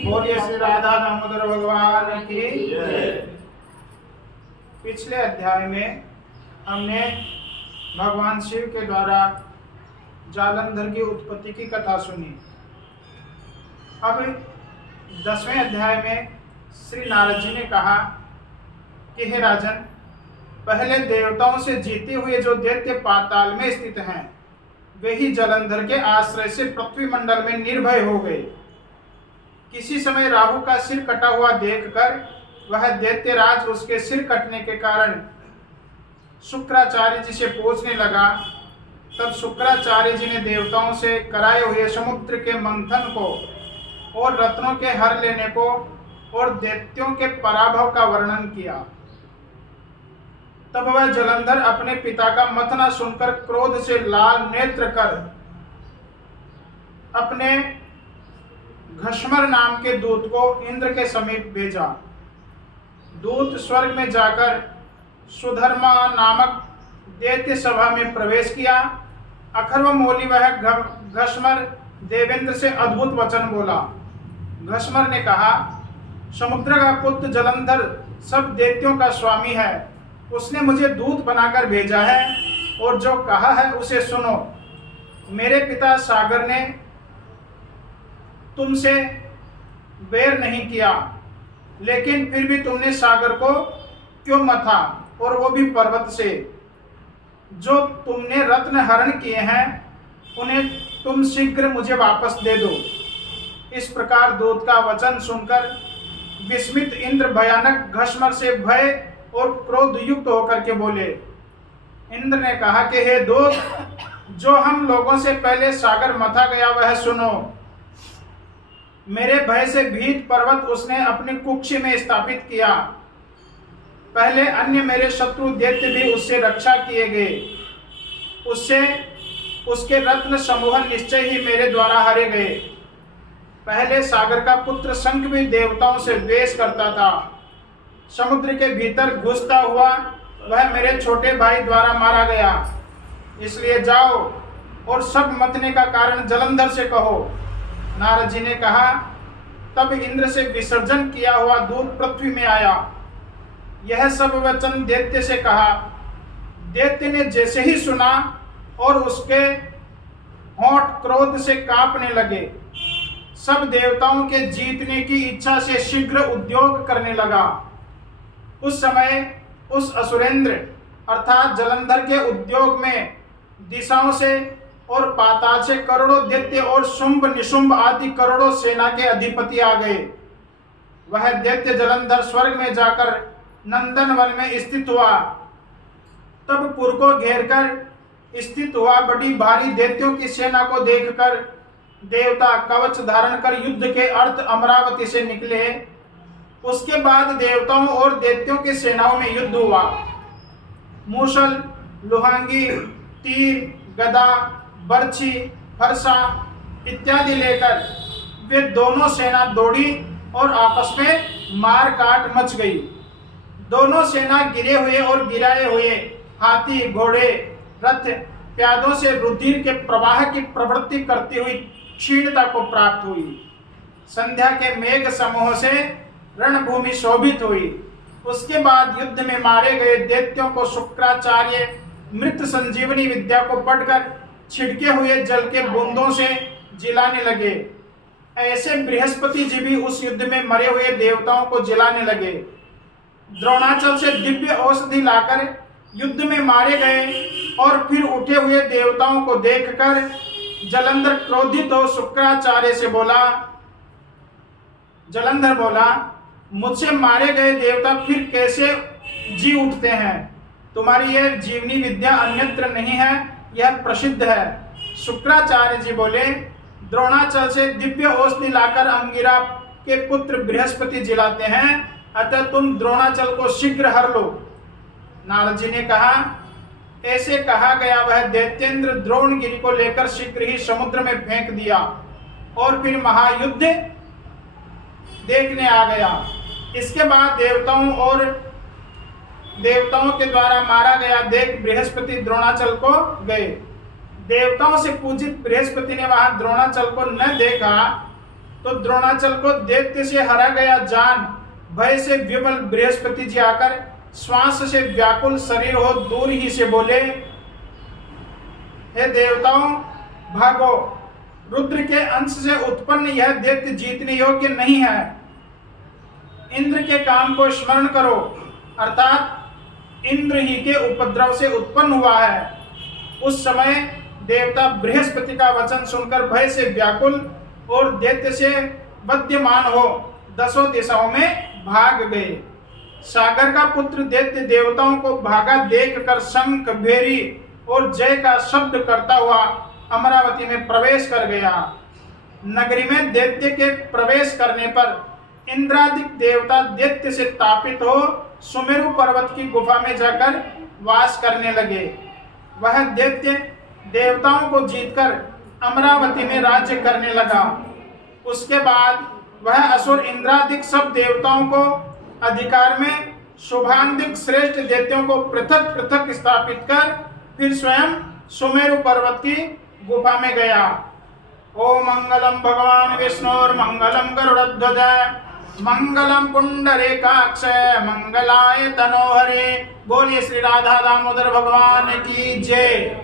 बोलिए श्री राधा दामोदर भगवान की। पिछले अध्याय में हमने भगवान शिव के द्वारा जालंधर की उत्पत्ति की कथा सुनी। अब 10वें अध्याय में श्री नारद जी ने कहा कि हे राजन, पहले देवताओं से जीते हुए जो दैत्य पाताल में स्थित हैं, वे ही जलंधर के आश्रय से पृथ्वी मंडल में निर्भय हो गए। किसी समय राहु का सिर कटा हुआ देखकर वह दैत्यराज उसके सिर कटने के कारण शुक्राचार्य जी से पूछने लगा। तब शुक्राचार्य जी ने देवताओं से कराए हुए समुद्र के मंथन को और रत्नों के हर लेने को और दैत्यों के पराभव का वर्णन किया। तब वह जलंधर अपने पिता का मथना सुनकर क्रोध से लाल नेत्र कर अपने घष्मर नाम के दूत को इंद्र के समीप भेजा। दूत स्वर्ग में जाकर सुधर्मा नामक दैत्य सभा में प्रवेश किया। अखर्वमोली वह घष्मर देवेंद्र से अद्भुत वचन बोला। घष्मर ने कहा, समुद्र का पुत्र जलंधर सब दैत्यों का स्वामी है। उसने मुझे दूत बनाकर भेजा है और जो कहा है उसे सुनो। मेरे पिता सागर ने तुमसे बैर नहीं किया, लेकिन फिर भी तुमने सागर को क्यों मथा, और वो भी पर्वत से। जो तुमने रत्न हरण किए हैं उन्हें तुम शीघ्र मुझे वापस दे दो। इस प्रकार दूत का वचन सुनकर विस्मित इंद्र भयानक घष्मर से भय और क्रोध युक्त होकर के बोले। इंद्र ने कहा कि हे दूत, जो हम लोगों से पहले सागर मथा गया वह सुनो। मेरे भय से भीत पर्वत उसने अपनी कुक्षी में स्थापित किया। पहले अन्य मेरे शत्रु दैत्य भी उससे रक्षा किए गए। उसके रत्न समूह निश्चय ही मेरे द्वारा हरे गए। पहले सागर का पुत्र शंख भी देवताओं से द्वेष करता था। समुद्र के भीतर घुसता हुआ वह मेरे छोटे भाई द्वारा मारा गया। इसलिए जाओ और सब मथने का कारण जलंधर से कहो। नारद जी ने कहा। तब इंद्र से विसर्जन किया हुआ दूत पृथ्वी में आया। यह सब वचन दैत्य से कहा। दैत्य ने जैसे ही सुना और उसके होंठ क्रोध से कांपने लगे। सब देवताओं के जीतने की इच्छा से शीघ्र उद्योग करने लगा। उस समय उस असुरेंद्र अर्थात जलंधर के उद्योग में दिशाओं से और पाताल से करोड़ों दैत्य और शुंभ निशुंभ आदि करोड़ों सेना के अधिपति आ गए। वह दैत्य जलंधर स्वर्ग में जाकर नंदन वन में स्थित हुआ। तब पुर को घेरकर स्थित हुआ बड़ी भारी दैत्यों की सेना को देखकर देवता कवच धारण कर युद्ध के अर्थ अमरावती से निकले। उसके बाद देवताओं और दैत्यों की सेनाओं में युद्ध हुआ। मूसल, लुहांगी, तीर, गदा, बर्छी, फरसा इत्यादि लेकर वे दोनों सेना दौड़ी और आपस में मार काट मच गई। दोनों सेना गिरे हुए और गिराए हुए हाथी, घोड़े, रथ, प्यादों से रुधिर के प्रवाह की प्रवृत्ति करती हुई क्षीणता को प्राप्त हुई। संध्या के मेघ समूह से रणभूमि शोभित हुई। उसके बाद युद्ध में मारे गए दैत्यों को शुक्राचार्य मृत संजीवनी विद्या को पढ़कर छिड़के हुए जल के बूंदों से जिलाने लगे। ऐसे बृहस्पति जी भी उस युद्ध में मरे हुए देवताओं को जिलाने लगे। द्रोणाचल से दिव्य औषधि लाकर युद्ध में मारे गए और फिर उठे हुए देवताओं को देखकर जलंधर क्रोधित हो शुक्राचार्य से बोला। जलंधर बोला, मुझसे मारे गए देवता फिर कैसे जी उठते हैं? तुम्हारी यह जीवनी विद्या अन्यत्र नहीं है, यह प्रसिद्ध है। शुक्राचार्य जी बोले, द्रोणाचल से दिव्य औषधि लाकर अंगिरा के पुत्र बृहस्पति जिलाते हैं, अतः तुम द्रोणाचल को शीघ्र हर लो। नारद जी ने कहा। ऐसे कहा गया वह दैत्येंद्र द्रोणगिरि को लेकर शीघ्र ही समुद्र में फेंक दिया और फिर महायुद्ध देखने आ गया। इसके बाद देवताओं के द्वारा मारा गया देख बृहस्पति द्रोणाचल को गए। देवताओं से पूजित बृहस्पति ने वहां द्रोणाचल को न देखा तो द्रोणाचल को दैत्य से हरा गया जान भय से विवल बृहस्पति जी आकर श्वास से व्याकुल शरीर हो दूर ही से बोले, हे देवताओं भागो, रुद्र के अंश से उत्पन्न यह दैत्य जीतने योग्य नहीं है। इंद्र के काम को स्मरण करो, अर्थात इंद्र ही के उपद्रव से उत्पन्न हुआ है। उस समय देवता बृहस्पति का वचन सुनकर भय से व्याकुल और दैत्य से बध्यमान हो दसों दिशाओं में भाग गए। सागर का पुत्र दैत्य देवताओं को भागा देखकर शंख भेरी और जय का शब्द करता हुआ अमरावती में प्रवेश कर गया। नगरी में दैत्य के प्रवेश करने पर इंद्रादिक देवता दैत्य से तापित हो सुमेरु पर्वत की गुफा में जाकर वास करने लगे। वह दैत्य देवताओं को जीतकर अमरावती में राज्य करने लगा। उसके बाद वह असुर इंद्रादिक सब देवताओं को अधिकार में शुभांधिक श्रेष्ठ दैत्यों को पृथक पृथक स्थापित कर फिर स्वयं सुमेरु पर्वत की गुफा में गया। ओम मंगलम भगवान विष्णुर मंगलम गरुड़ध्वज मंगलम पुंडरीकाक्ष मंगलाय तनोहरे। बोलिए श्री राधा दामोदर भगवान की जय।